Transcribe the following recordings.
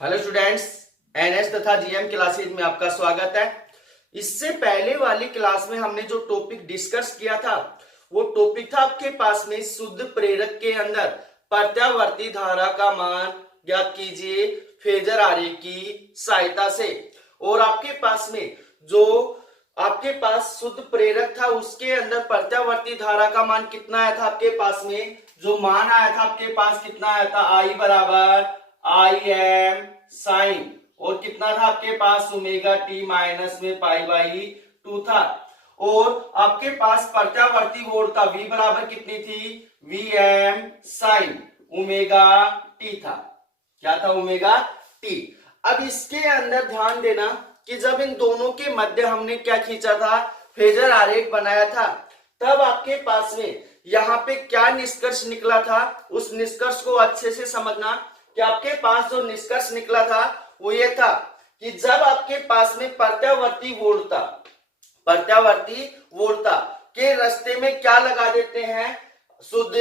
Hello students, NS तथा GM classes में आपका स्वागत है। इससे पहले वाली क्लास में हमने जो टॉपिक डिस्कस किया था वो टॉपिक था आपके पास में शुद्ध प्रेरक के अंदर प्रत्यावर्ती धारा का मान ज्ञात कीजिए फेजर आरेख की सहायता से। और आपके पास में जो आपके पास शुद्ध प्रेरक था उसके अंदर प्रत्यावर्ती धारा का मान कितना आया था, आपके पास में जो मान आया था आपके पास कितना आया था, आई बराबर आई एम साइन, और कितना था आपके पास ओमेगा टी माइनस में पाई बाई 2 था। और आपके पास प्रत्यावर्ती वोल्ट था v बराबर कितनी थी, V m sine omega t था। क्या था, ओमेगा टी। अब इसके अंदर ध्यान देना कि जब इन दोनों के मध्य हमने क्या खींचा था, फेजर आरेख बनाया था, तब आपके पास में यहाँ पे क्या निष्कर्ष निकला था, उस निष्कर्ष को अच्छे से समझना कि आपके पास जो निष्कर्ष निकला था वो ये था कि जब आपके पास में प्रत्यावर्ती वोल्टता के रास्ते में क्या लगा देते हैं, शुद्ध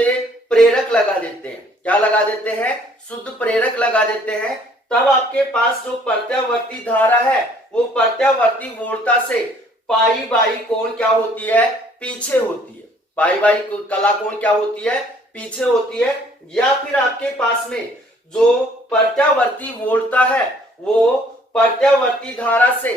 प्रेरक लगा देते हैं। क्या लगा देते हैं, शुद्ध प्रेरक लगा देते हैं। तब आपके पास जो प्रत्यावर्ती धारा है वो प्रत्यावर्ती वोल्टता से पाई बाई कोण क्या होती है, पीछे होती है। पाई बाई कला कोण क्या होती है, पीछे होती है। या फिर आपके पास में जो प्रत्यावर्ती वोल्टता है वो प्रत्यावर्ती धारा से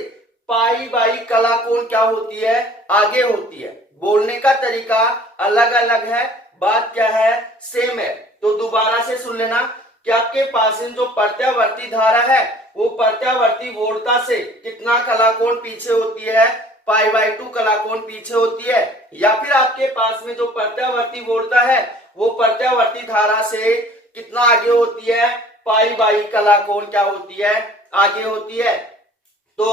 पाई बाई कला कोण क्या होती है, आगे होती है। बोलने का तरीका अलग अलग है, बात क्या है, सेम है। तो दोबारा से सुन लेना कि आपके पास जो प्रत्यावर्ती धारा है वो प्रत्यावर्ती वोल्टता से कितना कला कोण पीछे होती है, पाई बाई 2 कला कोण पीछे होती है। या फिर आपके पास में जो प्रत्यावर्ती वोल्टता है वो प्रत्यावर्ती धारा से कितना आगे होती है, पाई बाई कला कोण क्या होती है, आगे होती है। तो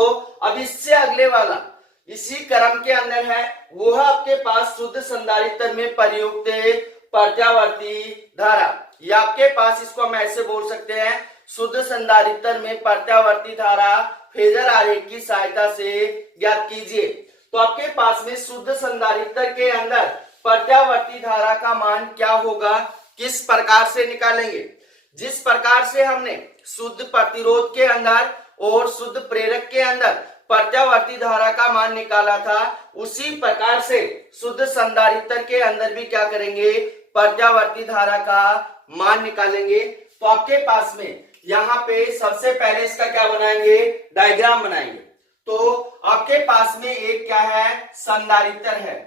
अब इससे अगले वाला इसी क्रम के अंदर है, वो है आपके पास शुद्ध संधारित्र में प्रयुक्त प्रत्यावर्ती धारा। या आपके पास इसको हम ऐसे बोल सकते हैं, शुद्ध संधारित्र में प्रत्यावर्ती धारा फेजर आरेख की सहायता से ज्ञात कीजिए। तो आपके पास में शुद्ध संधारित्र के अंदर प्रत्यावर्ती धारा का मान क्या होगा, किस प्रकार से निकालेंगे। जिस प्रकार से हमने शुद्ध प्रतिरोध के अंदर और शुद्ध प्रेरक के अंदर प्रत्यावर्ती धारा का मान निकाला था, उसी प्रकार से शुद्ध संधारित्र के अंदर भी क्या करेंगे, प्रत्यावर्ती धारा का मान निकालेंगे। तो आपके पास में यहाँ पे सबसे पहले इसका क्या बनाएंगे, डायग्राम बनाएंगे। तो आपके पास में एक क्या है, संधारित्र है,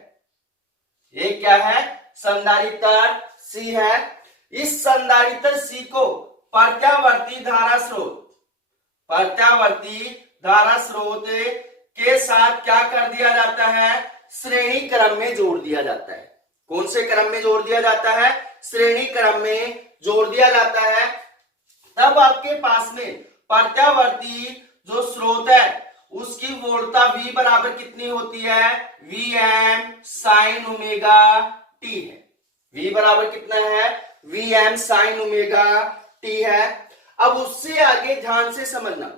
एक क्या है, संधारित्र सी है। इस संधारित्र सी को प्रत्यावर्ती धारा स्रोत के साथ क्या कर दिया जाता है, श्रेणी क्रम में जोड़ दिया जाता है। कौन से क्रम में जोड़ दिया जाता है, श्रेणी क्रम में जोड़ दिया जाता है। तब आपके पास में प्रत्यावर्ती जो स्रोत है उसकी वोल्टता V बराबर कितनी होती है, V m sine omega t है। V बराबर कितना है, V m sine omega t है। अब उससे आगे ध्यान से समझना,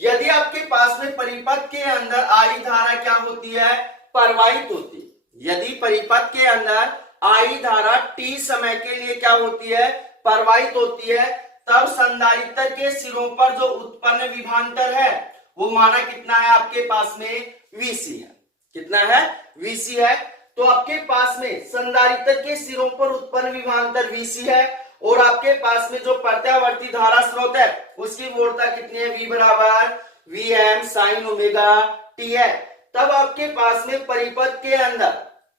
यदि आपके पास में परिपथ के अंदर आई धारा क्या होती है, प्रवाहित होती है। यदि परिपथ के अंदर आई धारा t समय के लिए क्या होती है, प्रवाहित होती है, तब संधारित्र के सिरों पर जो उत्पन्न विभवांतर है वो माना कितना है, आपके पास में Vc है। कितना है, Vc है। तो आपके पास में संधारित्र के सिरों पर उत्पन्न विभवांतर Vc है और आपके पास में जो प्रत्यावर्ती धारा स्रोत है उसकी वोल्टता कितनी है, V बराबर V m sine omega t है। तब आपके पास में परिपथ के अंदर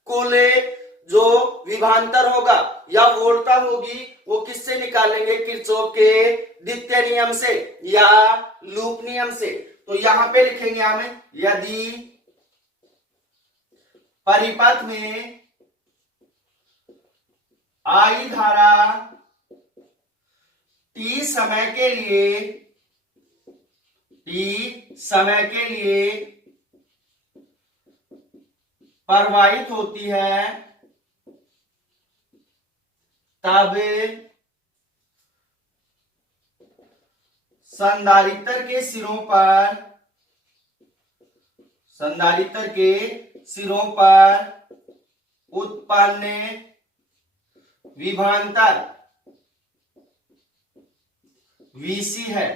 कुल जो विभवांतर होगा या वोल्टता होगी वो किससे निकालेंगे, किरचॉफ के द्वितीय नियम से या लूप नियम से। तो यहां पे लिखेंगे हमें, यदि परिपथ में आई धारा t समय के लिए प्रवाहित होती है, तब संधारित्र के सिरों पर उत्पन्न विभवांतर Vc है।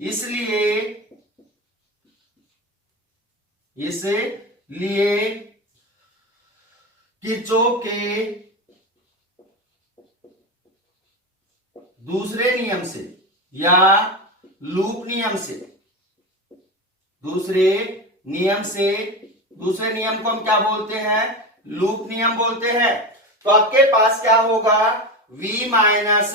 इसलिए किरचॉफ के दूसरे नियम से या लूप नियम से, दूसरे नियम को हम क्या बोलते हैं? लूप नियम बोलते हैं। तो आपके पास क्या होगा? V माइनस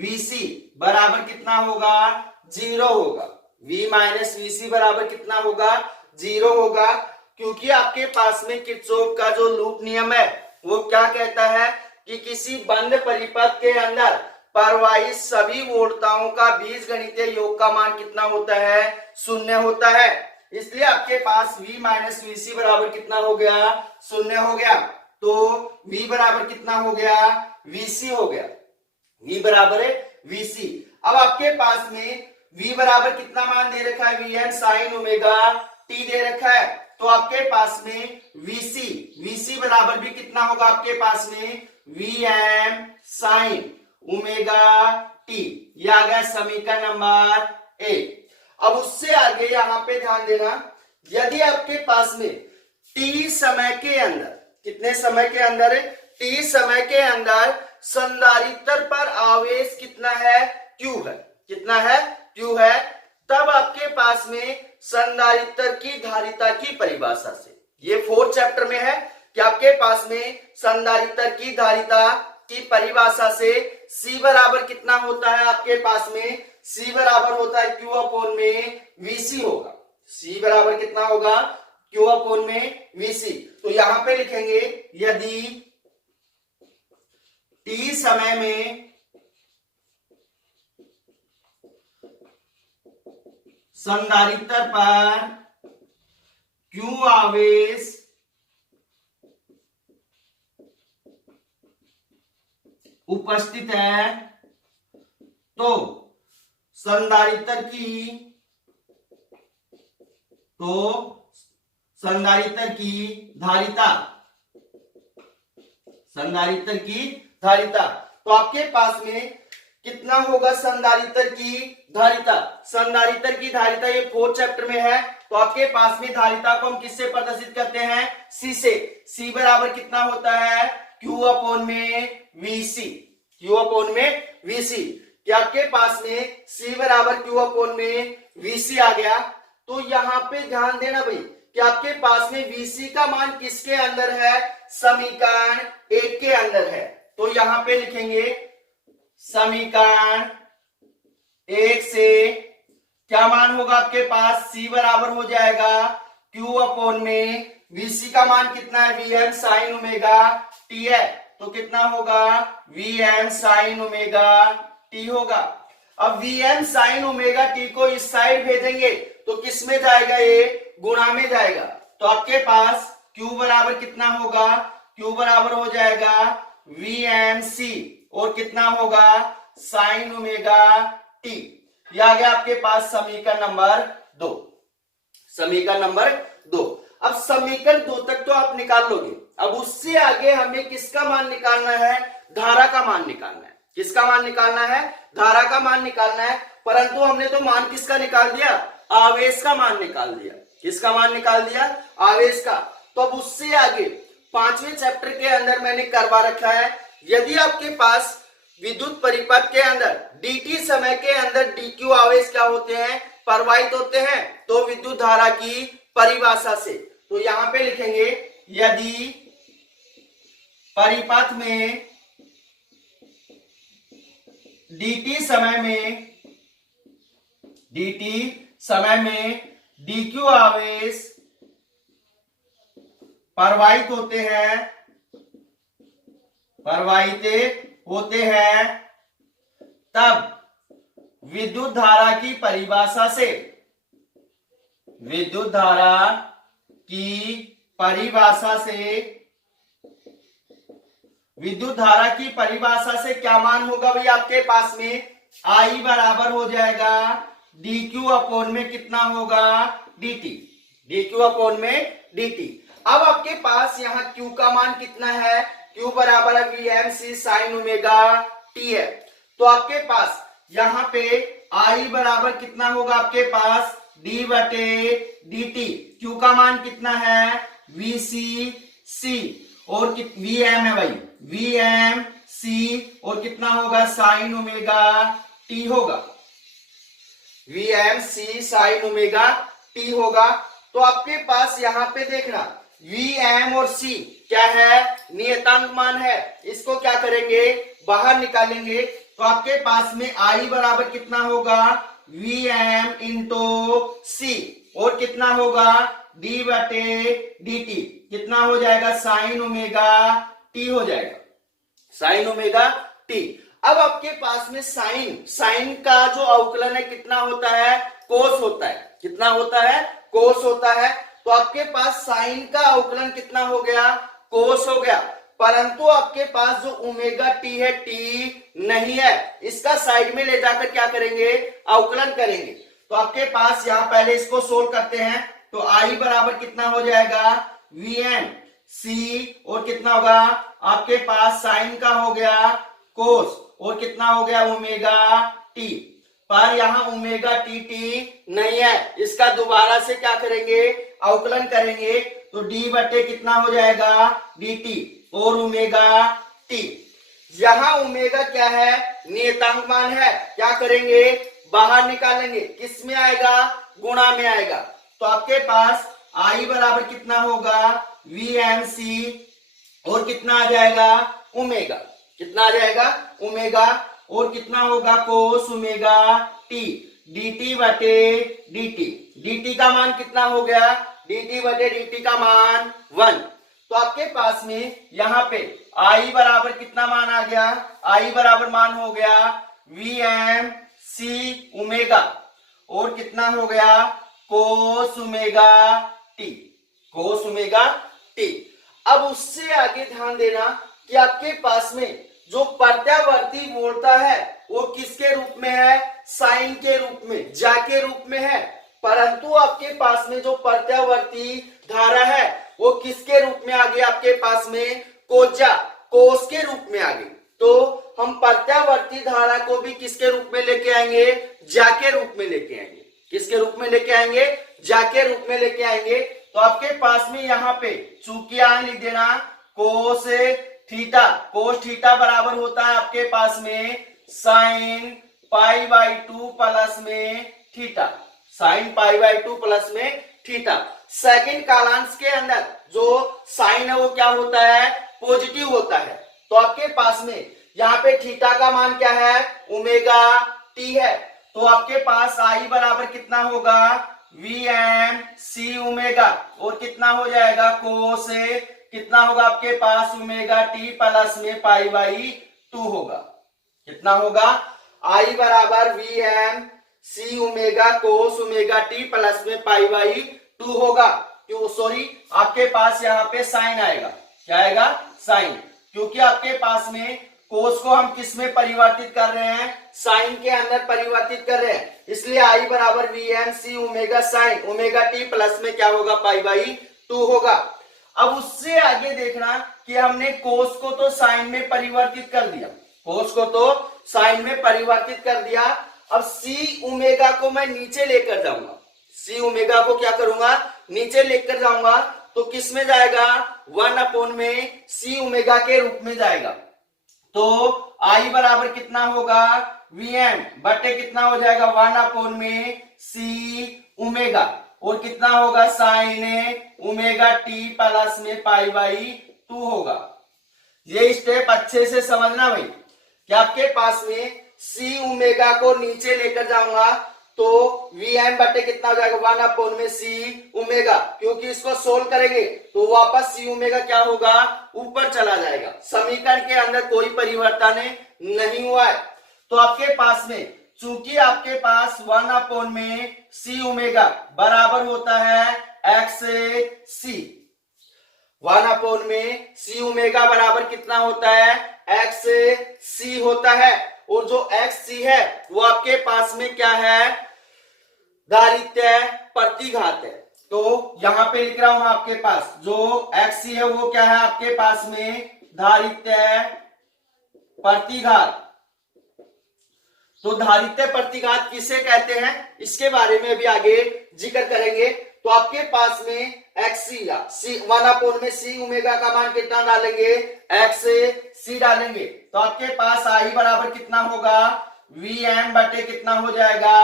VC बराबर कितना होगा? 0 होगा। V माइनस VC बराबर कितना होगा? 0 होगा, क्योंकि आपके पास में किरचॉफ का जो लूप नियम है वो क्या कहता है कि किसी बंद परिपथ के अंदर प्रवाहित सभी वोल्टताओं का बीजगणितीय योग का मान कितना होता है? 0 होता है। इसलिए आपके पास V माइनस VC बराबर कितना हो गया? 0 हो गया। तो V बराबर कितना हो गया? VC हो गया। V बराबर है VC। अब आपके पास में V बराबर कितना मान दे रखा है? Vm sin ओमेगा t दे रखा है। तो आपके पास में VC बराबर भी कितना होगा? आपके पास में Vm sin ओमेगा t। यह आ गया समीकरण नंबर 1। अब उससे आगे यहां पे ध्यान देना, यदि आपके पास में t समय के अंदर, कितने समय के अंदर? t समय के अंदर संधारित्र पर आवेश कितना है? Q है। कितना है? Q है। तब आपके पास में संधारित्र की धारिता की परिभाषा से, ये 4th चैप्टर में है कि आपके पास में संधारित्र की धारिता की परिभाषा से C बराबर कितना होता है? आपके पास में C बराबर होता है Q अपॉन में VC होगा। C बराबर कितना होगा? Q अपॉन में VC। तो यहां पे लिखेंगे, यदि T समय में संधारित्र पर Q आवेश उपस्थित है तो संधारित्र की धारिता, तो आपके पास में कितना होगा? संधारित्र की धारिता ये 4th चैप्टर में है। तो आपके पास में धारिता को हम किससे प्रदर्शित करते हैं? C से। C बराबर कितना होता है? Q अपॉन में VC। कि आपके पास में C बराबर Q अपॉन में VC आ गया। तो यहां पे ध्यान देना भाई कि आपके पास में VC का मान किसके अंदर है? समीकरण 1 के अंदर है। तो यहां पे लिखेंगे समीकरण 1 से क्या मान होगा आपके पास? C बराबर हो जाएगा Q अपॉन में VC का मान कितना है? Vm sin ओमेगा t है। तो कितना होगा? Vm sin ओमेगा t होगा। अब Vm sin ओमेगा t को इस साइड भेजेंगे तो किस में जाएगा? ये गुणा में जाएगा। तो आपके पास Q बराबर कितना होगा? Q बराबर हो जाएगा VMC और कितना होगा? sin omega t। यह आ गया आपके पास समीकरण नंबर 2। अब समीकरण 2 तक तो आप निकाल लोगे। अब उससे आगे हमें किसका मान निकालना है? धारा का मान निकालना है। किसका मान निकालना है? धारा का मान निकालना है। परंतु हमने तो मान किसका निकाल दिया? आवेश का मान निकाल दिया। किसका मान निकाल दिया? आवेश का। तो अब उससे आगे 5वें चैप्टर के अंदर मैंने करवा रखा है, यदि आपके पास विद्युत परिपथ के अंदर dt समय के अंदर dq आवेश क्या होते हैं? प्रवाहित होते हैं। तो विद्युत धारा की परिभाषा से, तो यहां पे लिखेंगे, यदि परिपथ में dt समय में dq आवेश प्रवाहित होते हैं तब विद्युत धारा की परिभाषा से क्या मान होगा भाई? आपके पास में I बराबर हो जाएगा dq अपॉन में कितना होगा? dq अपॉन में dt। अब आपके पास यहाँ q का मान कितना है? q बराबर है VMC sin ओमेगा t है। तो आपके पास यहाँ पे आई बराबर कितना होगा आपके पास डी बटे डी टी। क्यू का मान कितना है वी सी और वी एम है भाई, वी एम सी और कितना होगा साइन ओमेगा टी होगा, V m C sine omega t होगा। तो आपके पास यहां पे देखना वी एम और सी क्या है नियतांक मान है, इसको क्या करेंगे बाहर निकालेंगे। तो आपके पास में आई बराबर कितना होगा वी एम इंटू सी और कितना होगा डी बटे डी टी, कितना हो जाएगा साइन ओमेगा टी हो जाएगा, साइन ओमेगा टी। अब आपके पास में साइन का जो अवकलन है कितना होता है कोस होता है, कितना होता है कोस होता है। तो आपके पास साइन का अवकलन कितना हो गया कोस हो गया, परंतु आपके पास जो ओमेगा टी है टी नहीं है, इसका साइड में ले जाकर क्या करेंगे अवकलन करेंगे। तो आपके पास यहां पहले इसको सोल्व करते हैं। तो आई बराबर कितना हो जाएगा वी एम सी और कितना होगा आपके पास साइन का हो गया कोस और कितना हो गया ओमेगा टी, पर यहां ओमेगा टी टी नहीं है, इसका दोबारा से क्या करेंगे अवकलन करेंगे। तो डी बटे कितना हो जाएगा डी टी और ओमेगा टी। यहां ओमेगा क्या है नियतांक मान है, क्या करेंगे बाहर निकालेंगे, किस में आएगा गुणा में आएगा। तो आपके पास आई बराबर कितना होगा वी एम सी और कितना आ जाएगा ओमेगा, कितना आ जाएगा ओमेगा और कितना होगा कोस ओमेगा टी dt बटे dt, dt का मान कितना हो गया dt बटे dt का मान 1। तो आपके पास में यहां पे i बराबर कितना मान आ गया, i बराबर मान हो गया वी एम सी ओमेगा और कितना हो गया कोस ओमेगा टी, कोस ओमेगा टी। अब उससे आगे ध्यान देना कि आपके पास में जो प्रत्यावर्ती मूलता है वो किसके रूप में है साइन के रूप में, जा के रूप में है, परंतु आपके पास में जो प्रत्यावर्ती धारा है वो किसके रूप में आ गई आपके पास में कोजा कोस के रूप में आ गई। तो हम प्रत्यावर्ती धारा को भी किसके रूप में लेके आएंगे जा के रूप में लेके आएंगे, किसके रूप में लेके आएंगे जा के रूप में लेके आएंगे। तो आपके पास में यहाँ पे चूंकि यहां लिख देना कोस थीटा, कोस थीटा बराबर होता है आपके पास में साइन पाई बाई 2 प्लस में theta, sine pi by 2 plus में थीटा। सेकंड कालांश के अंदर जो साइन है वो क्या होता है पॉजिटिव होता है। तो आपके पास में यहाँ पे थीटा का मान क्या है ओमेगा टी है। तो आपके पास आई बराबर कितना होगा वी एम सी ओमेगा और कितना हो जाएगा कोस कितना होगा आपके पास ओमेगा टी प्लस में पाई बाई 2 होगा, कितना होगा आई बराबर V m C omega cos omega t plus में पाई बाई 2 होगा। क्यों सॉरी आपके पास यहाँ पे साइन आएगा, क्या आएगा साइन, क्योंकि आपके पास में कोस को हम किस में परिवर्तित कर रहे हैं साइन के अंदर परिवर्तित कर रहे हैं, इसलिए आई बराबर V m C omega sine omega t plus में क्या होगा पाई बाई 2 होगा। अब उससे आगे देखना कि हमने कोस को तो साइन में परिवर्तित कर दिया, कोस को तो साइन में परिवर्तित कर दिया। अब सी ओमेगा को मैं नीचे लेकर जाऊंगा, सी ओमेगा को क्या करूंगा नीचे लेकर जाऊंगा, तो किस में जाएगा 1 अपॉन में सी ओमेगा के रूप में जाएगा। तो आई बराबर कितना होगा वी एम बटे कितना हो जाएगा 1 अपॉन में सी ओमेगा और कितना होगा साइन ओमेगा टी प्लस में पाई बाई 2 होगा। ये स्टेप अच्छे से समझना भाई कि आपके पास में सी ओमेगा को नीचे लेकर जाऊंगा तो वी एम बटे कितना हो जाएगा 1 अपॉन में सी ओमेगा, क्योंकि इसको सोल्व करेंगे तो वापस सी ओमेगा क्या होगा ऊपर चला जाएगा, समीकरण के अंदर कोई परिवर्तन नहीं हुआ है। तो आपके पास में चूंकि आपके पास 1 अपॉन में सी ओमेगा बराबर होता है एक्स सी, 1 अपॉन में सी ओमेगा बराबर कितना होता है एक्स सी होता है, और जो एक्स सी है वो आपके पास में क्या है धारित्य प्रतिघात है। तो यहां पे लिख रहा हूं आपके पास जो एक्स सी है वो क्या है आपके पास में धारित्य प्रतिघात। तो धारित्य प्रतिघात किसे कहते हैं इसके बारे में भी आगे जिक्र करेंगे। तो आपके पास में XC या C 1/c ओमेगा का मान कितना डालेंगे, XC डालेंगे, तो आपके पास I बराबर कितना होगा, Vm बटे कितना हो जाएगा,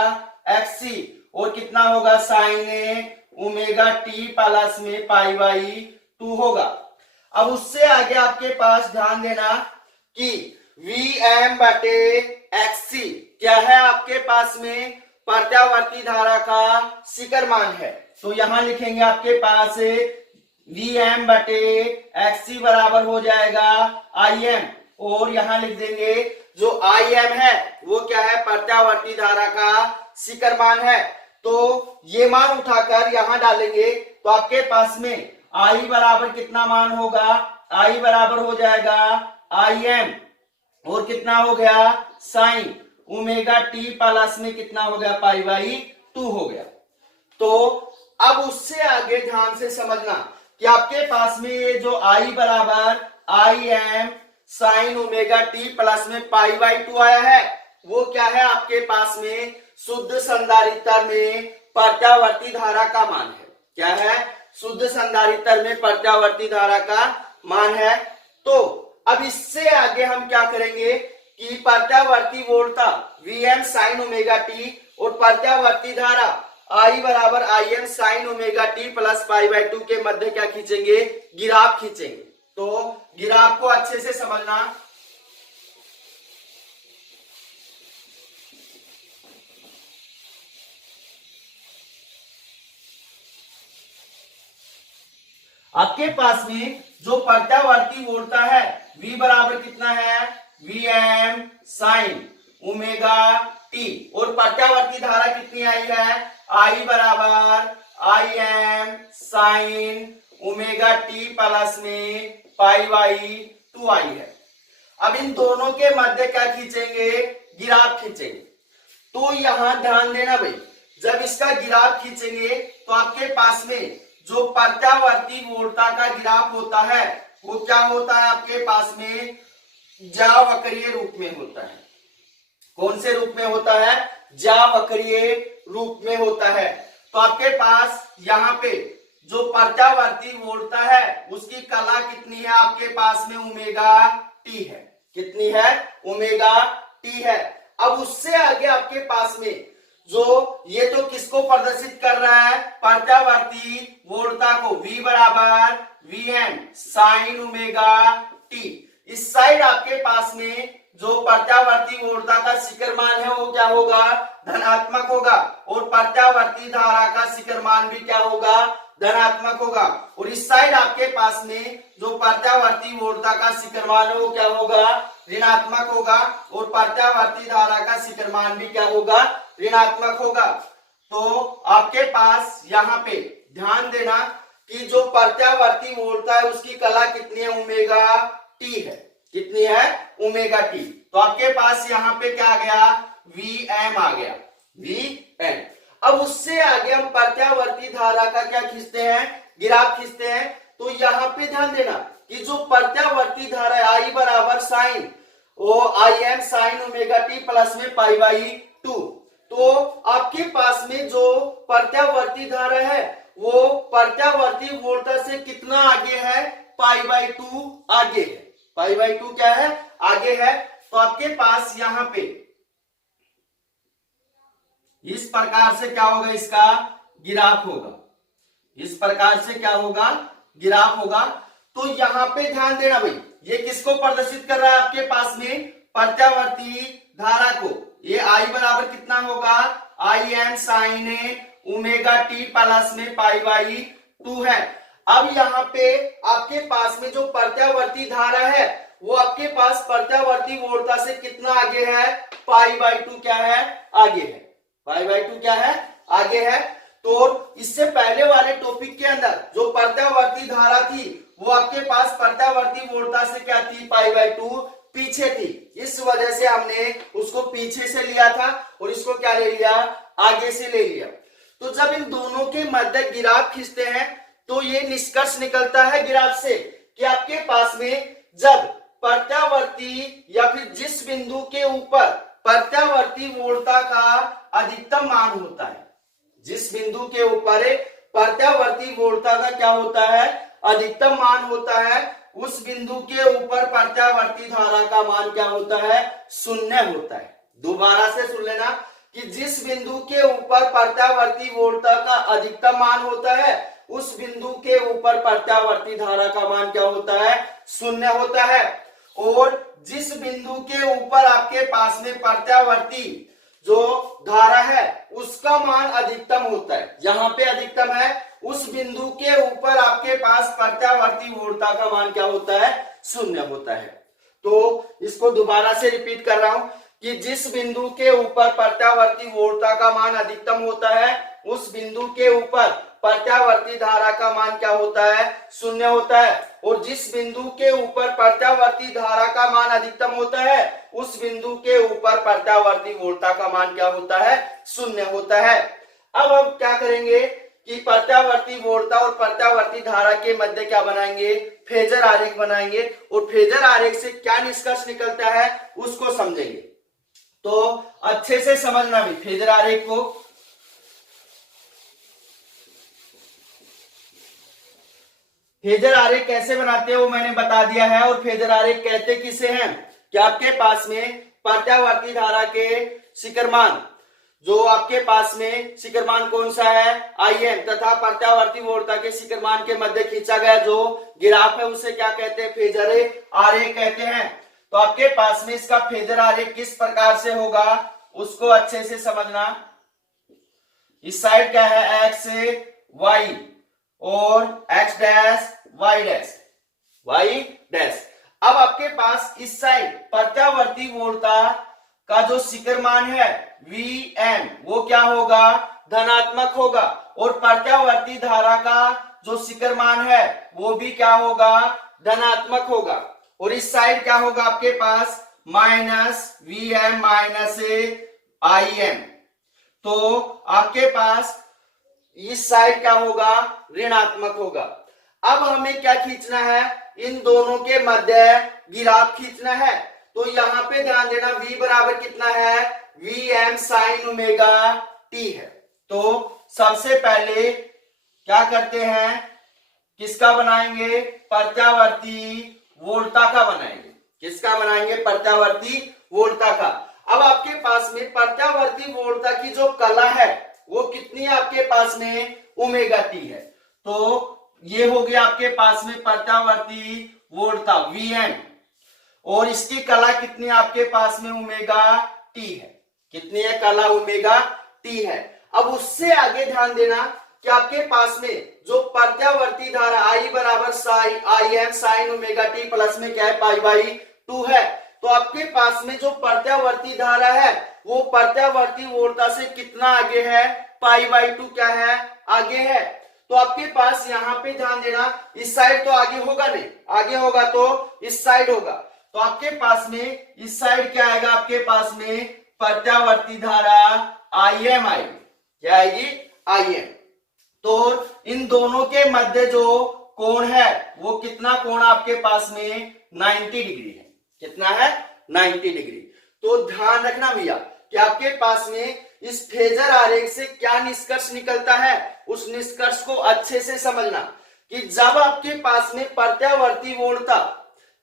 XC, और कितना होगा साइन ओमेगा टी प्लस में पाई बाई 2 होगा। अब उससे आगे आपके पास ध्यान देना कि Vm बटे XC क्या है, आपके पास में प्रत्यावर्ती धारा का शिखर मान है। तो यहां लिखेंगे आपके पास Vm बटे XC बराबर हो जाएगा Im, और यहां लिख देंगे जो Im है वो क्या है, प्रत्यावर्ती धारा का शिखर मान है। तो ये मान उठाकर यहां डालेंगे तो आपके पास में I बराबर कितना मान होगा, I बराबर हो जाएगा Im, और कितना हो गया साइन ओमेगा टी प्लस में कितना हो गया, पाई बाई 2 हो गया। तो अब उससे आगे ध्यान से समझना कि आपके पास में ये जो I बराबर Im sine omega t plus में पाई बाई 2 आया है, वो क्या है, आपके पास में शुद्ध संधारित्र में प्रत्यावर्ती धारा का मान है। क्या है, शुद्ध संधारित्र में प्रत्यावर्ती धारा का मान है। तो अब इससे आगे हम क्या करेंगे कि प्रत्यावर्ती वोल्टता Vm साइन ओमेगा टी और प्रत्यावर्ती धारा I बराबर Im sine omega t plus pi by 2 के मध्य क्या खींचेंगे, ग्राफ खींचेंगे। तो ग्राफ को अच्छे से समझना। आपके पास में जो प्रत्यावर्ती वोल्टता है V बराबर कितना है, Vm साइन ओमेगा टी, और प्रत्यावर्ती धारा कितनी आई है, I बराबर Im sine omega t plus में पाई बाई 2 आई है। अब इन दोनों के मध्य क्या खींचेंगे, ग्राफ खींचेंगे। तो यहां ध्यान देना भाई, जब इसका ग्राफ खींचेंगे तो आपके पास में जो प्रत्यावर्ती वोल्टता का ग्राफ होता है वो क्या होता है, आपके पास में ज्यावक्रीय रूप में होता है। कौन से रूप में होता है, ज्यावक्रीय रूप में होता है। तो आपके पास यहाँ पे जो प्रत्यावर्ती वोल्टता है उसकी कला कितनी है, आपके पास में ओमेगा टी है। कितनी है, ओमेगा टी है। अब उससे आगे आपके पास में जो ये तो किसको प्रदर्शित कर रहा है, प्रत्यावर्ती वोल्टता को, V बराबर Vm साइन ओमेगा टी। इस साइड आपके पास में जो प्रत्यावर्ती वोल्टता का शिखर मान है वो क्या होगा, धनात्मक होगा, और प्रत्यावर्ती धारा का शिखर मान भी क्या होगा, धनात्मक होगा। और इस साइड आपके पास में जो प्रत्यावर्ती वोल्टता का शिखर मान है वो क्या होगा, ऋणात्मक होगा, और प्रत्यावर्ती धारा का शिखर मान भी क्या होगा, ऋणात्मक होगा। तो आपके पास यहाँ पे ध्यान देना कि जो प्रत्यावर्ती वोल्टता है उसकी कला कितनी है, ओमेगा टी है। कितनी है, ओमेगा टी। तो आपके पास यहाँ पे क्या आ गया, Vm आ गया, Vm। अब उससे आगे हम प्रत्यावर्ती धारा का क्या खींचते हैं, ग्राफ खींचते हैं। तो यहाँ पे ध्यान देना कि जो प्रत्यावर्ती धारा है I बराबर sine Im sine omega t plus में पाई बाई 2। तो आपके पास में जो प्रत्यावर्ती धारा है वो प्रत्यावर्ती वोल्टता से कितना आगे है, पाई बाई 2 आगे है। पाई बाई 2 क्या है, आगे है। तो आपके पास यहाँ पे इस प्रकार से क्या होगा, इसका ग्राफ होगा। इस प्रकार से क्या होगा, ग्राफ होगा। तो यहाँ पे ध्यान देना भाई, ये किसको प्रदर्शित कर रहा है, आपके पास में प्रत्यावर्ती धारा को। ये I बराबर कितना होगा, Im sine omega t plus में पाई बाई 2 है। अब यहाँ पे आपके पास में जो प्रत्यावर्ती धारा है वो आपके पास प्रत्यावर्ती वोल्टता से कितना आगे है, पाई बाई 2 क्या है, आगे है। पाई बाई 2 क्या है, आगे है। तो इससे पहले वाले टॉपिक के अंदर जो प्रत्यावर्ती धारा थी वो आपके पास प्रत्यावर्ती वोल्टता से क्या थी, पाई बाई 2 पीछे थी। इस वजह से हमने उसको पीछे से लिया था और इसको क्या ले लिया, आगे से ले लिया। तो जब इन दोनों के मध्य ग्राफ खींचते हैं तो ये निष्कर्ष निकलता है ग्राफ से कि आपके पास में जब प्रत्यावर्ती या फिर जिस बिंदु के ऊपर प्रत्यावर्ती प्रत्यावर्ती वोल्टता का अधिकतम मान होता है। जिस बिंदु के ऊपर प्रत्यावर्ती वोल्टता का क्या होता है, अधिकतम मान होता है, उस बिंदु के ऊपर प्रत्यावर्ती धारा का मान क्या होता है, शून्य होता है। दोबारा से सुन लेना कि जिस बिंदु के ऊपर प्रत्यावर्ती वोल्टता का अधिकतम मान होता है, उस बिंदु के ऊपर प्रत्यावर्ती धारा का मान क्या होता है, शून्य होता है। और जिस बिंदु के ऊपर आपके पास में प्रत्यावर्ती जो धारा है उसका मान अधिकतम होता है, यहां पे अधिकतम है, उस बिंदु के ऊपर आपके पास प्रत्यावर्ती वोल्टता का मान क्या होता है, शून्य होता है। तो इसको दोबारा से रिपीट कर रहा हूं कि जिस बिंदु के ऊपर प्रत्यावर्ती वोल्टता का मान अधिकतम होता है, उस बिंदु के ऊपर प्रत्यावर्ती धारा का मान क्या होता है, शून्य होता है। और जिस बिंदु के ऊपर प्रत्यावर्ती धारा का मान अधिकतम होता है, उस बिंदु के ऊपर प्रत्यावर्ती वोल्टता का मान क्या होता है, शून्य होता है। अब हम क्या करेंगे कि प्रत्यावर्ती वोल्टता और प्रत्यावर्ती धारा के मध्य क्या बनाएंगे, फेजर आरेख बनाएंगे, और फेजर आरेख से क्या निष्कर्ष निकलता है उसको समझेंगे। तो अच्छे से समझना भी फेजर आरेख को। फेजर आरेख कैसे बनाते हैं वो मैंने बता दिया है। और फेजर आरेख कहते किसे हैं कि आपके पास में प्रत्यावर्ती धारा के शिखरमान, जो आपके पास में शिखरमान कौन सा है, Im, तथा प्रत्यावर्ती वोल्टता के शिखरमान के मध्य खींचा गया जो ग्राफ है उसे क्या कहते हैं, फेजर आरेख कहते हैं। तो आपके पास में इसका फेजर आरेख किस प्रकार से होगा उसको अच्छे से समझना। इस साइड क्या है, एक्स वाई और X dash Y dash Y dash. अब आपके पास इस साइड प्रत्यावर्ती वोल्टता का जो शिखरमान है Vm वो क्या होगा, धनात्मक होगा, और प्रत्यावर्ती धारा का जो शिखरमान है वो भी क्या होगा, धनात्मक होगा। और इस साइड क्या होगा आपके पास, माइनस Vm माइनस Im। तो आपके पास इस साइड क्या होगा, ऋणात्मक होगा। अब हमें क्या खींचना है, इन दोनों के मध्य ग्राफ खींचना है। तो यहां पे ध्यान देना V बराबर कितना है, Vm साइन ओमेगा t है। तो सबसे पहले क्या करते हैं, किसका बनाएंगे, प्रत्यावर्ती वोल्टता का बनाएंगे। किसका बनाएंगे, प्रत्यावर्ती वोल्टता का। अब आपके पास में प्रत्यावर्ती वोल्टता की जो कला है वो कितनी है आपके पास में, ओमेगा टी है। तो ये हो गया आपके पास में प्रत्यावर्ती वोल्टता Vm, और इसकी कला कितनी आपके पास में, ओमेगा टी है। कितनी है कला, ओमेगा टी है। अब उससे आगे ध्यान देना कि आपके पास में जो प्रत्यावर्ती धारा I बराबर Im sine omega t plus में क्या है, पाई बाई 2 है। तो आपके पास में जो प्रत्यावर्ती धारा है वो प्रत्यावर्ती वोल्टता से कितना आगे है, पाई बाई 2 क्या है, आगे है। तो आपके पास यहाँ पे ध्यान देना, इस साइड तो आगे होगा नहीं, आगे होगा तो इस साइड होगा। तो आपके पास में इस साइड क्या आएगा, आपके पास में प्रत्यावर्ती धारा Im आएगी। क्या आएगी, Im। तो इन दोनों के मध्य जो कोण है वो कितना कोण आपके पास में, 90 डिग्री है। कितना है, 90 डिग्री। तो ध्यान रखना भैया कि आपके पास में इस फेजर आरेख से क्या निष्कर्ष निकलता है, उस निष्कर्ष को अच्छे से समझना कि जब आपके पास में प्रत्यावर्ती वोल्टता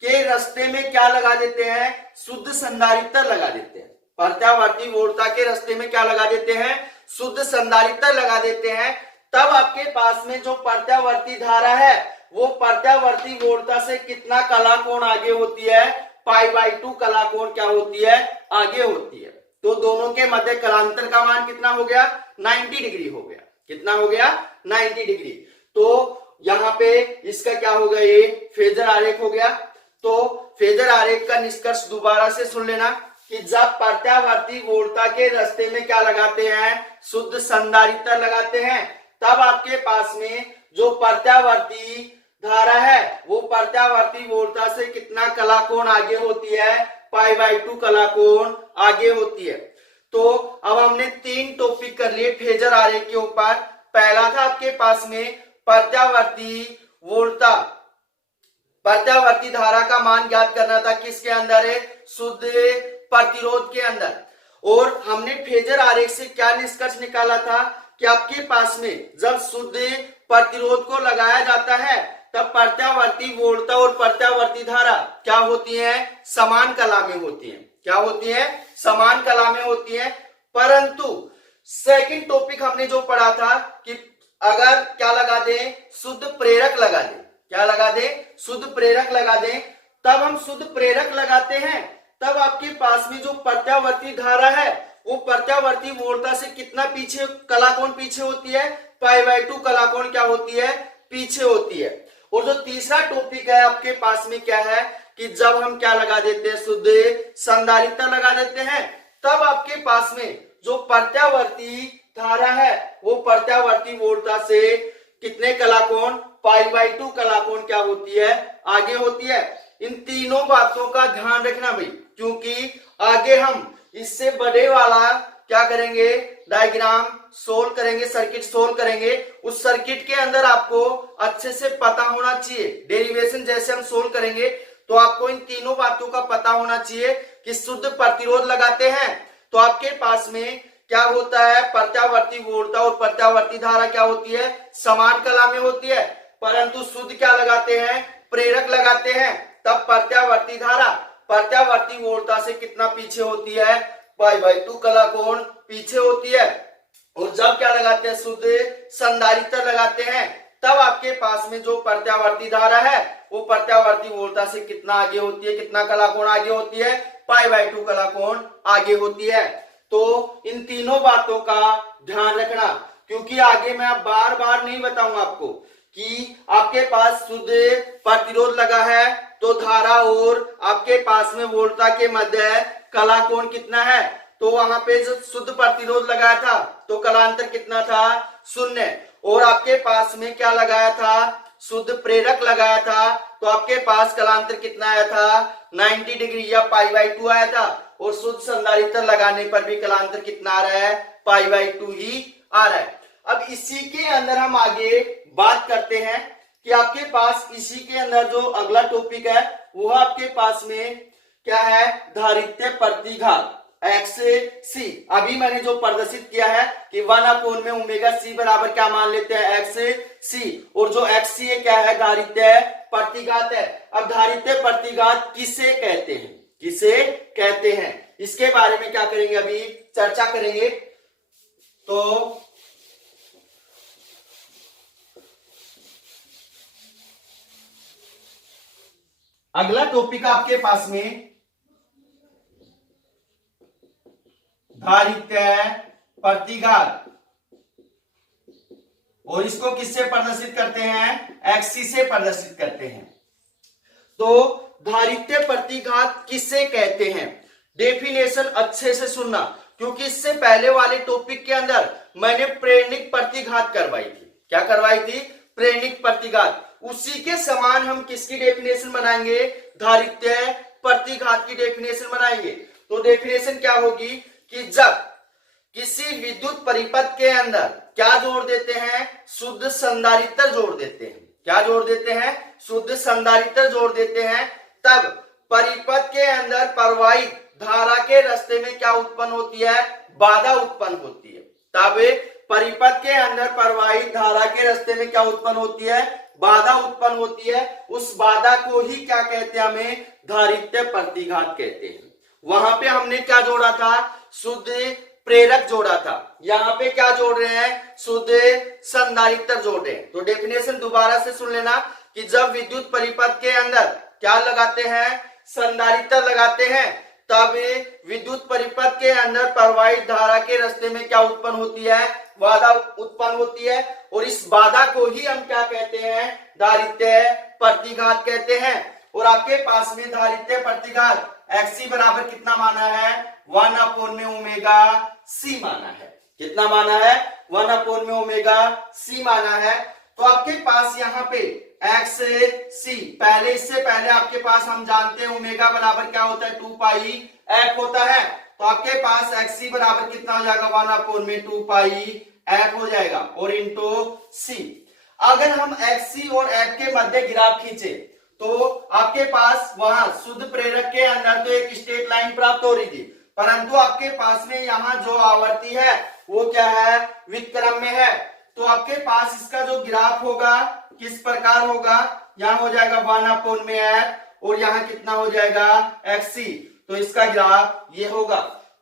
के रास्ते में क्या लगा देते हैं, शुद्ध संधारित्र लगा देते हैं। प्रत्यावर्ती वोल्टता के रास्ते में क्या लगा देते हैं, शुद्ध संधारित्र लगा देते हैं। तब आपके पास में जो प्रत्यावर्ती धारा है वो प्रत्यावर्ती वोल्टता से कितना कला कोण आगे होती है, पाई बाई 2 कला कोण क्या होती है, आगे होती है। तो दोनों के मध्य कलांतर का मान कितना हो गया, 90 डिग्री हो गया। कितना हो गया, 90 डिग्री। तो यहाँ पे इसका क्या होगा, ये फेजर आरेख हो गया। तो फेजर आरेख का निष्कर्ष दोबारा से सुन लेना कि जब प्रत्यावर्ती वोल्टता के रास्ते में क्या लगाते हैं, शुद्ध संधारित्र लगाते हैं, तब आपके पास में जो प्रत्यावर्ती धारा है वो प्रत्यावर्ती वोल्टता से कितना कला कोण आगे होती है, पाई बाई 2 कला कोण आगे होती है। तो अब हमने 3 टॉपिक कर लिए फेजर आरेख के ऊपर। पहला था आपके पास में प्रत्यावर्ती वोल्टता, प्रत्यावर्ती धारा का मान ज्ञात करना था, किसके अंदर है, शुद्ध प्रतिरोध के अंदर। और हमने फेजर आरेख से क्या निष्कर्ष निकाला था कि आपके पास में जब शुद्ध प्रतिरोध को लगाया जाता है तब प्रत्यावर्ती वोल्टता और प्रत्यावर्ती धारा क्या होती है, समान कला में होती है। क्या होती है, समान कला में होती है। परंतु सेकंड टॉपिक हमने जो पढ़ा था कि अगर क्या लगा दें, शुद्ध प्रेरक लगा दें, क्या लगा दें, शुद्ध प्रेरक लगा दें, तब हम शुद्ध प्रेरक लगाते हैं तब आपके पास में जो प्रत्यावर्ती धारा है वो प्रत्यावर्ती वोल्टता से कितना पीछे, कलाकोण पीछे होती है, π/2 कलाकोण क्या होती है, पीछे होती है। और जो तीसरा टॉपिक है आपके पास में क्या है कि जब हम क्या लगा देते हैं, शुद्ध संधारित्र लगा देते हैं, तब आपके पास में जो प्रत्यावर्ती धारा है वो प्रत्यावर्ती वोल्टता से कितने कलाकोण, π/2 कलाकोण क्या होती है, आगे होती है। इन तीनों बातों का ध्यान रखना भाई, क्योंकि आगे हम इससे बड़े वाला क्या करेंगे, डायग्राम सोल्व करेंगे, सर्किट सोल्व करेंगे। उस सर्किट के अंदर आपको अच्छे से पता होना चाहिए, डेरिवेशन जैसे हम सोल्व करेंगे तो आपको इन तीनों बातों का पता होना चाहिए कि शुद्ध प्रतिरोध लगाते हैं तो आपके पास में क्या होता है, प्रत्यावर्ती वोल्टता और प्रत्यावर्ती धारा क्या होती है, समान कला में होती है। परंतु शुद्ध क्या लगाते हैं, प्रेरक लगाते हैं, तब प्रत्यावर्ती धारा प्रत्यावर्ती वोल्टता से कितना पीछे होती है, π/2 कलाकोण पीछे होती है। और जब क्या लगाते हैं, शुद्ध संधारित्र लगाते हैं, तब आपके पास में जो प्रत्यावर्ती धारा है वो प्रत्यावर्ती वोल्टता से कितना आगे होती है, कितना कलाकोण आगे होती है, π/2 कलाकोण आगे होती है। तो इन तीनों बातों का ध्यान रखना, क्योंकि आगे मैं बार बार नहीं बताऊंगा आपको कि आपके पास शुद्ध प्रतिरोध लगा है तो धारा और आपके पास में वोल्टता के मध्य कलाकोण कितना है, तो वहां पे जो शुद्ध प्रतिरोध लगाया था तो कलांतर कितना था, 0। और आपके पास में क्या लगाया था, शुद्ध प्रेरक लगाया था तो आपके पास कलांतर कितना आया था, 90 डिग्री या π/2 आया था। और शुद्ध संधारित्र लगाने पर भी कलांतर कितना आ रहा है, π/2 ही आ रहा है। अब इसी के अंदर हम आगे बात करते हैं कि आपके पास इसी के अंदर जो अगला टॉपिक है वो आपके पास में क्या है, धारित्य प्रतिघात XC। अभी मैंने जो प्रदर्शित किया है कि 1/ω/c बराबर क्या मान लेते हैं, XC। और जो XC है क्या है, धारित्य प्रतिघात है। अब धारित्य प्रतिघात किसे कहते हैं, किसे कहते हैं, इसके बारे में क्या करेंगे, अभी चर्चा करेंगे। तो अगला टॉपिक आपके पास में धारित्य प्रतिघात, और इसको किससे प्रदर्शित करते हैं, XC से प्रदर्शित करते हैं। तो धारित्य प्रतिघात किसे कहते हैं, डेफिनेशन अच्छे से सुनना, क्योंकि इससे पहले वाले टॉपिक के अंदर मैंने प्रेरणिक प्रतिघात करवाई थी। क्या करवाई थी, प्रेरणिक प्रतिघात। उसी के समान हम किसकी डेफिनेशन बनाएंगे, धारित्य प्रतिघात की डेफिनेशन बनाएंगे। तो डेफिनेशन क्या होगी कि जब किसी विद्युत परिपथ के अंदर क्या जोड़ देते हैं, शुद्ध संधारित्र जोड़ देते हैं। क्या जोड़ देते हैं, शुद्ध संधारित्र जोड़ देते हैं, तब परिपथ के अंदर प्रवाहित धारा के रास्ते में क्या उत्पन्न होती है, बाधा उत्पन्न होती है। तब परिपथ के अंदर प्रवाहित धारा के रास्ते में क्या उत्पन्न होती है, बाधा उत्पन्न होती है। उस बाधा को ही क्या कहते हैं, हमें धारित्य प्रतिघात कहते हैं। वहां पे हमने क्या जोड़ा था, शुद्ध प्रेरक जोड़ा था। यहाँ पे क्या जोड़ रहे हैं, शुद्ध संधारित्र जोड़ रहे हैं। तो डेफिनेशन दोबारा से सुन लेना कि जब विद्युत परिपथ के अंदर क्या लगाते हैं, संधारित्र लगाते हैं, तब विद्युत परिपथ के अंदर प्रवाहित धारा के रास्ते में क्या उत्पन्न होती है, बाधा उत्पन्न होती है। और इस बाधा को ही हम क्या कहते हैं, धारित्य प्रतिघात कहते हैं। और आपके पास में धारित्य प्रतिघात XC बराबर कितना माना है, 1/ω/c माना है। कितना माना है, 1/ω/c माना है। तो आपके पास यहाँ पे XC, पहले इससे पहले आपके पास हम जानते हैं ओमेगा बराबर क्या होता है, 2πf होता है। तो आपके पास XC बराबर कितना हो जाएगा, 1/2πf हो जाएगा, और इंटू C। अगर हम XC और F के मध्य ग्राफ खींचे तो आपके पास वहां शुद्ध प्रेरक के अंदर तो एक स्ट्रेट लाइन प्राप्त हो रही थी, परंतु आपके पास में यहाँ जो आवर्ती है वो क्या है, व्युत्क्रम में है। तो आपके पास इसका जो ग्राफ होगा किस प्रकार होगा, यहाँ हो जाएगा 1/f और यहाँ कितना हो जाएगा xc। तो इसका ग्राफ ये होगा।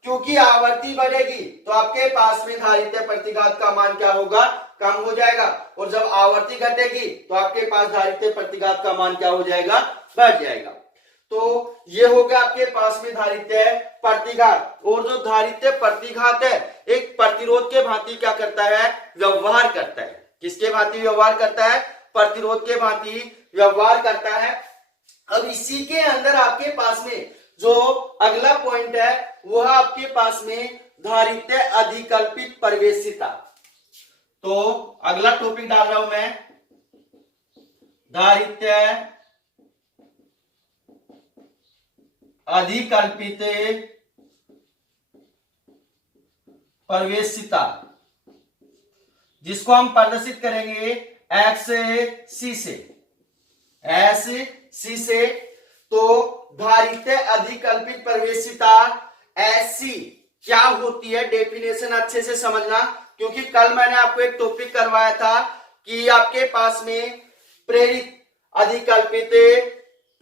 क्योंकि आवर्ती बढ़ेगी तो आपके पास में धारित्य प्रतिघात का मान क्या होगा, कम हो जाएगा, और जब आवर्ती घटेगी तो आपके पास धारित्य प्रतिघात का मान क्या हो जाएगा, बढ़ जाएगा। तो ये हो गया आपके पास में धारित्य प्रतिघात। और जो धारित्य प्रतिघात है एक प्रतिरोध के भांति क्या करता है, व्यवहार करता है। किसके भांति व्यवहार करता है, प्रतिरोध के भांति व्यवहार करता है। अब इसी के अंदर आपके पास में जो अगला पॉइंट है वह आपके पास में धारित्य अधिकल्पित प्रवेशिता। तो अगला टॉपिक डाल रहा हूं मैं, धारित्य अधिकल्पित प्रवेशिता, जिसको हम प्रदर्शित करेंगे एक्स सी से। तो धारित्य अधिकल्पित प्रवेशिता ऐसी क्या होती है, डेफिनेशन अच्छे से समझना, क्योंकि कल मैंने आपको एक टॉपिक करवाया था कि आपके पास में प्रेरित अधिकल्पित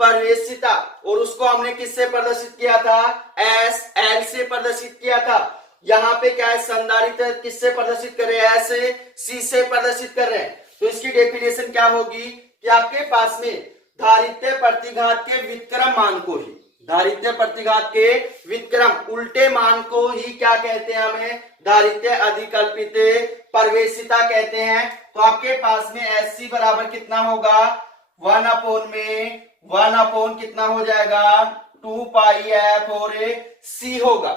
प्रवेशिता, और उसको हमने किससे प्रदर्शित किया था, एस एल से प्रदर्शित किया था। यहाँ पे क्या है, संधारित्र किससे प्रदर्शित कर रहे हैं, एस सी से प्रदर्शित कर रहे हैं। तो इसकी डेफिनेशन क्या होगी कि आपके पास में धारित्य प्रतिघात के व्युत्क्रम मान को ही, धारित्य प्रतिघात के व्युत्क्रम उल्टे मान को ही क्या कहते हैं, हमें धारित्य अधिकल्पित प्रवेशिता कहते हैं। तो आपके पास में एस सी बराबर कितना होगा, 1/1 कितना हो जाएगा, 2πf और सी होगा।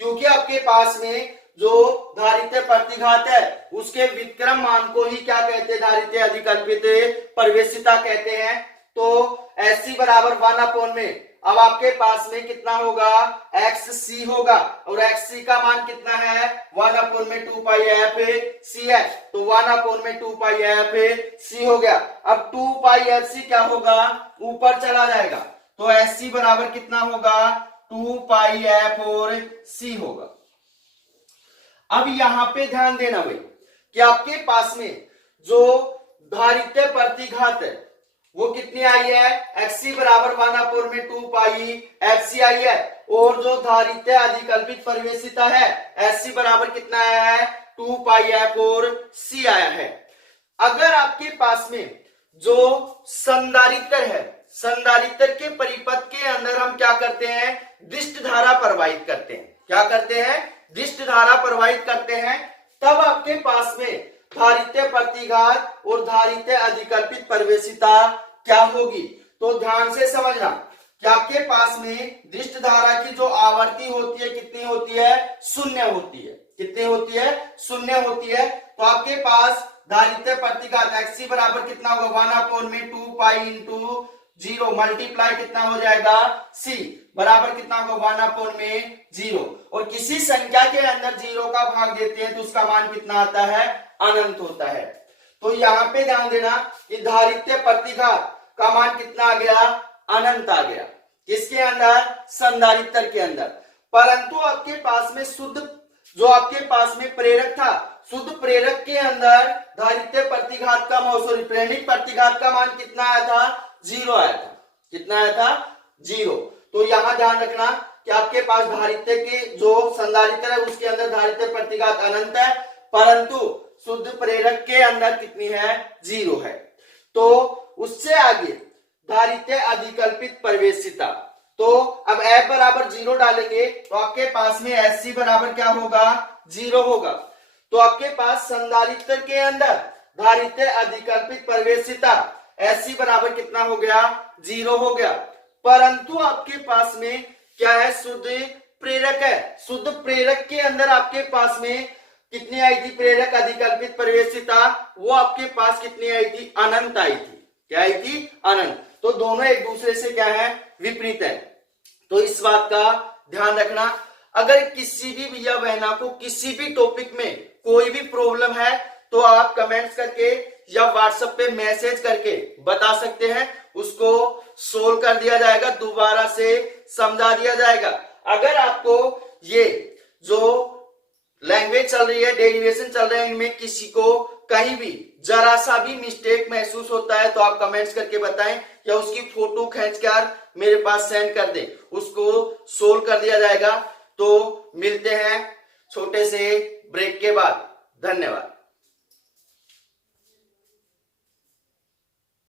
क्योंकि आपके पास में जो धारित्य प्रतिघात है उसके व्युत्क्रम मान को ही क्या कहते हैं, धारित्य अधिकल्पित प्रवेशिता कहते हैं। तो एस सी बराबर 1/, अब आपके पास में कितना होगा, एक्स सी होगा, और एक्स सी का मान कितना है, 1/2πf सी है। तो 1/2πf सी हो गया। अब 2πf सी क्या होगा, ऊपर चला जाएगा, तो एस सी बराबर कितना होगा, 2πf और सी होगा। अब यहां पे ध्यान देना भाई कि आपके पास में जो धारित्य प्रतिघात है वो कितनी आई है, xc बराबर 1/2πfc आई है, और जो धारित्य अधिकल्पित प्रवेशिता है sc बराबर कितना आया है, 2πf और c आया है। अगर आपके पास में जो संधारित्र है, संधारित्र के परिपथ के अंदर हम क्या करते हैं, दिष्ट धारा प्रवाहित करते हैं। क्या करते हैं, दिष्ट धारा प्रवाहित करते हैं। तब आपके पास में धारित्य प्रतिघात और धारित्य अधिकल्पित प्रवेशिता क्या होगी। तो ध्यान से समझना कि आपके पास में दिष्ट धारा की जो आवर्ती होती है कितनी होती है, 0 होती है। कितनी होती है, 0 होती है। तो आपके पास धारित्य प्रतिघात xc बराबर कितना होगा, 1/2π इंटू 0 मल्टीप्लाई कितना हो जाएगा, c बराबर कितना होगा, 1/0। और किसी संख्या के अंदर 0 का भाग देते हैं तो उसका मान कितना आता है, अनंत होता है। तो यहाँ पे ध्यान देना कि धारित्य प्रतिघात का मान कितना आ गया, अनंत आ गया। किसके अंदर, संधारित्र के अंदर। परंतु आपके पास में शुद्ध जो आपके पास में प्रेरक था, शुद्ध प्रेरक के अंदर धारित्य प्रतिघात का सॉरी प्रेरणिक प्रतिघात का मान कितना आया था, 0 आया था। कितना आया था, 0। तो यहां ध्यान रखना कि आपके पास धारित्य के जो संधारित्र है उसके अंदर धारित्य प्रतिघात अनंत है, परंतु शुद्ध प्रेरक के अंदर कितनी है, 0 है। तो उससे आगे धारित्य अधिकल्पित प्रवेशिता। तो अब F बराबर 0 डालेंगे तो आपके पास में SC बराबर क्या होगा, 0 होगा। तो आपके पास संधारित्र के अंदर धारित्य अधिकल्पित प्रवेशिता SC बराबर कितना हो गया, 0 हो गया। परंतु आपके पास में क्या है, शुद्ध प्रेरक है। शुद्ध प्रेरक के अंदर आपके पास में कितनी आई थी, प्रेरक अधिकल्पित प्रवेशिता, वो आपके पास कितनी आई थी, अनंत आई थी। क्या आई थी, अनंत। तो दोनों एक दूसरे से क्या है, विपरीत है। तो इस बात का ध्यान रखना। अगर किसी भी भैया बहना को किसी भी टॉपिक में कोई भी प्रॉब्लम है तो आप कमेंट्स करके या व्हाट्सएप पे मैसेज करके बता सकते हैं, उसको सोल्व कर दिया जाएगा, दोबारा से समझा दिया जाएगा। अगर आपको ये जो लैंग्वेज चल रही है, डेरिवेशन चल रहे हैं, इनमें किसी को कहीं भी जरा सा भी मिस्टेक महसूस होता है तो आप कमेंट्स करके बताएं, या उसकी फोटो खींचकर मेरे पास सेंड कर दें, उसको सोल्व कर दिया जाएगा। तो मिलते हैं छोटे से ब्रेक के बाद। धन्यवाद।